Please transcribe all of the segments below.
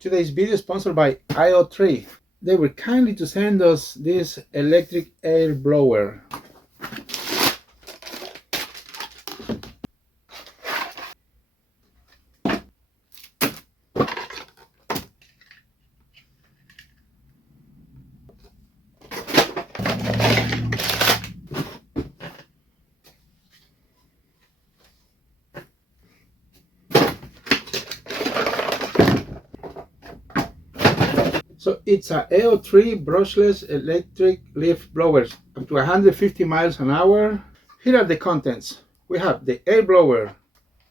Today's video is sponsored by AEOTREE. They were kindly to send us this electric air blower. So it's a AEOTREE brushless electric leaf blowers up to 150 miles an hour. Here are the contents. We have the air blower,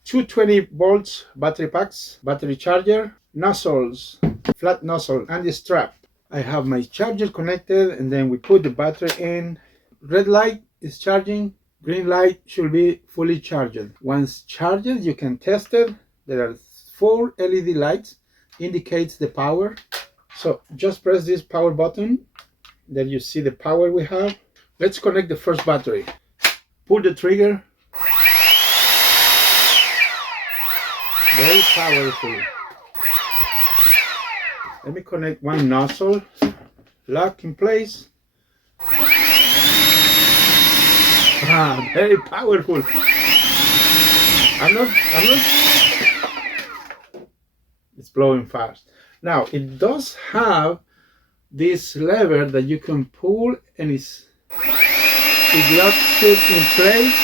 220 volts battery packs, battery charger, nozzles, flat nozzle, and the strap. I have my charger connected, and then we put the battery in. Red light is charging, green light should be fully charged. Once charged, you can test it. There are 4 LED lights, indicates the power. So just press this power button, then you see the power we have. Let's connect the first battery. Pull the trigger. Very powerful. Let me connect one nozzle. Lock in place. Very powerful. I'm not. It's blowing fast. Now it does have this lever that you can pull, and it locks it in place.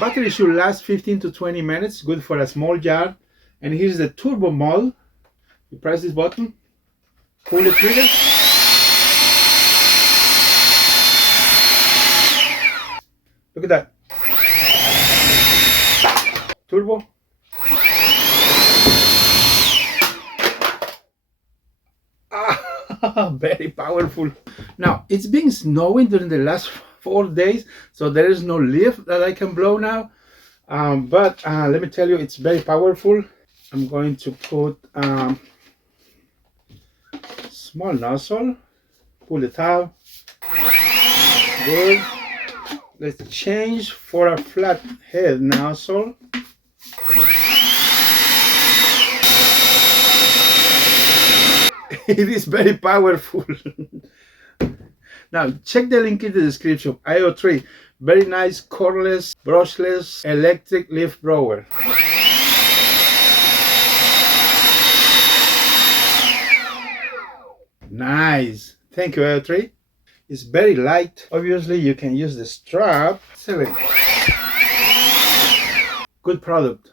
Battery should last 15 to 20 minutes, good for a small jar. And here's the turbo mode. You press this button, pull the trigger. Look at that. Turbo. Very powerful. Now it's been snowing during the last 4 days, so there is no leaf that I can blow now, but let me tell you, it's very powerful. I'm going to put small nozzle, pull it out. Good. Let's change for a flat head nozzle. It is very powerful. Now check the link in the description. AEOTREE, very nice cordless, brushless electric leaf blower. Nice. Thank you, AEOTREE. It's very light. Obviously you can use the strap. Excellent. Good product.